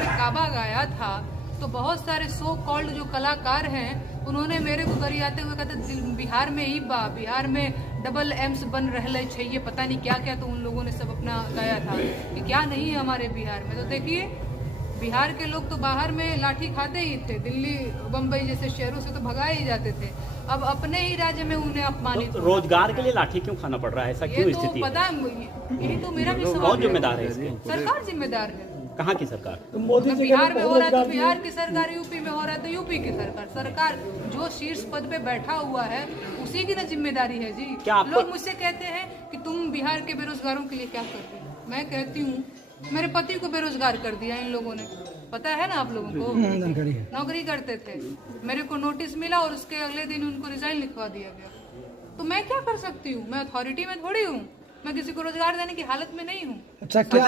में काबा गाया था तो बहुत सारे सो कॉल्ड जो कलाकार हैं उन्होंने मेरे को गरियाते हुए कहते बिहार में ही बिहार में डबल एम्स बन रहे चाहिए, पता नहीं क्या क्या, तो उन लोगों ने सब अपना गाया था कि क्या नहीं है हमारे बिहार में। तो देखिए बिहार के लोग तो बाहर में लाठी खाते ही थे, दिल्ली बम्बई जैसे शहरों से तो भगाए ही जाते थे, अब अपने ही राज्य में उन्हें अपमानित। तो रोजगार के लिए लाठी क्यों खाना पड़ रहा है, ऐसा क्यों स्थिति? पता है, यही तो मेरा भी सवाल कौन जिम्मेदार है इसके? सरकार जिम्मेदार है। कहाँ की सरकार? तो मोदी जी बिहार में हो रहा है तो बिहार की सरकार, यूपी में हो रहा है तो यूपी की सरकार जो शीर्ष पद पे बैठा हुआ है उसी की ना जिम्मेदारी है जी। लोग मुझसे कहते हैं कि तुम बिहार के बेरोजगारों के लिए क्या कर रहे हो, मैं कहती हूँ मेरे पति को बेरोजगार कर दिया इन लोगों ने, पता है ना आप लोगों को, नौकरी करते थे, मेरे को नोटिस मिला और उसके अगले दिन उनको रिजाइन लिखवा दिया गया। तो मैं क्या कर सकती हूँ, मैं अथॉरिटी में थोड़ी हूँ, मैं किसी को रोजगार देने की हालत में नहीं हूँ। अच्छा क्या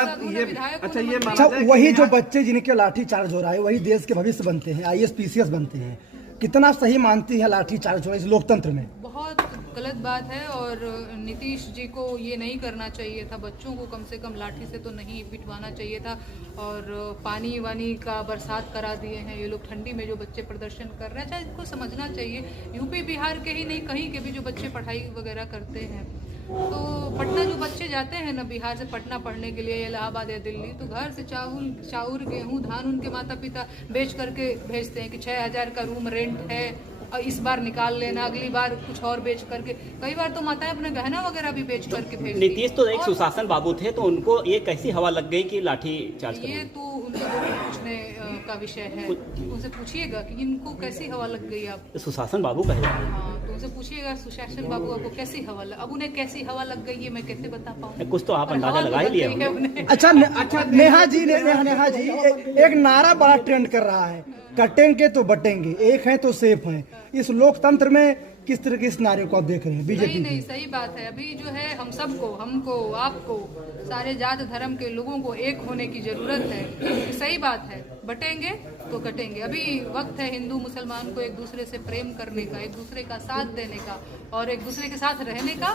अच्छा वही जो बच्चे जिनके लाठी चार्ज हो रहा है वही देश के भविष्य बनते हैं, IAS PCS बनते हैं, कितना सही मानती है लाठी चार्ज हो इस लोकतंत्र में? बहुत गलत बात है और नीतीश जी को ये नहीं करना चाहिए था, बच्चों को कम से कम लाठी से तो नहीं पिटवाना चाहिए था। और पानी वानी का बरसात करा दिए हैं ये लोग, ठंडी में जो बच्चे प्रदर्शन कर रहे हैं, अच्छा इसको समझना चाहिए। यूपी बिहार के ही नहीं कहीं के भी जो बच्चे पढ़ाई वगैरह करते हैं, तो पटना जो बच्चे जाते हैं ना बिहार से पटना पढ़ने के लिए, इलाहाबाद या दिल्ली, तो घर से चाउर गेहूँ धान उनके माता पिता बेच करके भेजते हैं कि 6,000 का रूम रेंट है, और इस बार निकाल लेना, अगली बार कुछ और बेच करके, कई बार तो माताएं अपने गहना वगैरह भी बेच करके भेजती। नीतीश तो एक सुशासन बाबू थे, तो उनको ये कैसी हवा लग गई कि लाठी चार्ज करेंगे? ये तो उनसे पूछने का विषय है, उनसे पूछिएगा कि इनको कैसी हवा लग गई। आप सुशासन बाबू कहे? हाँ, तो उनसे पूछिएगा सुशासन बाबू आपको कैसी हवा लग, अब उन्हें कैसी हवा लग गई है मैं कैसे बता पाऊँ? कुछ तो आप अंदाजा लगा ही लिया। अच्छा नेहा जी एक नारा बड़ा ट्रेंड कर रहा है, कटेंगे तो बटेंगे, एक है तो सेफ है। इस लोकतंत्र में किस तरह के इस नारे को आप देख रहे हैं बीजेपी? नहीं सही बात है, अभी जो है हम सबको, हमको आपको, सारे जात धर्म के लोगों को एक होने की जरूरत है। सही बात है, बटेंगे तो कटेंगे। अभी वक्त है हिंदू मुसलमान को एक दूसरे से प्रेम करने का, एक दूसरे का साथ देने का और एक दूसरे के साथ रहने का,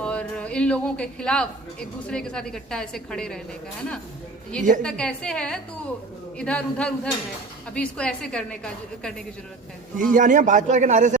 और इन लोगों के खिलाफ एक दूसरे के साथ इकट्ठा ऐसे खड़े रहने का, है ना। ये जब तक ऐसे है तो इधर उधर है, अभी इसको ऐसे करने की जरूरत है। यानी भाजपा के नारे से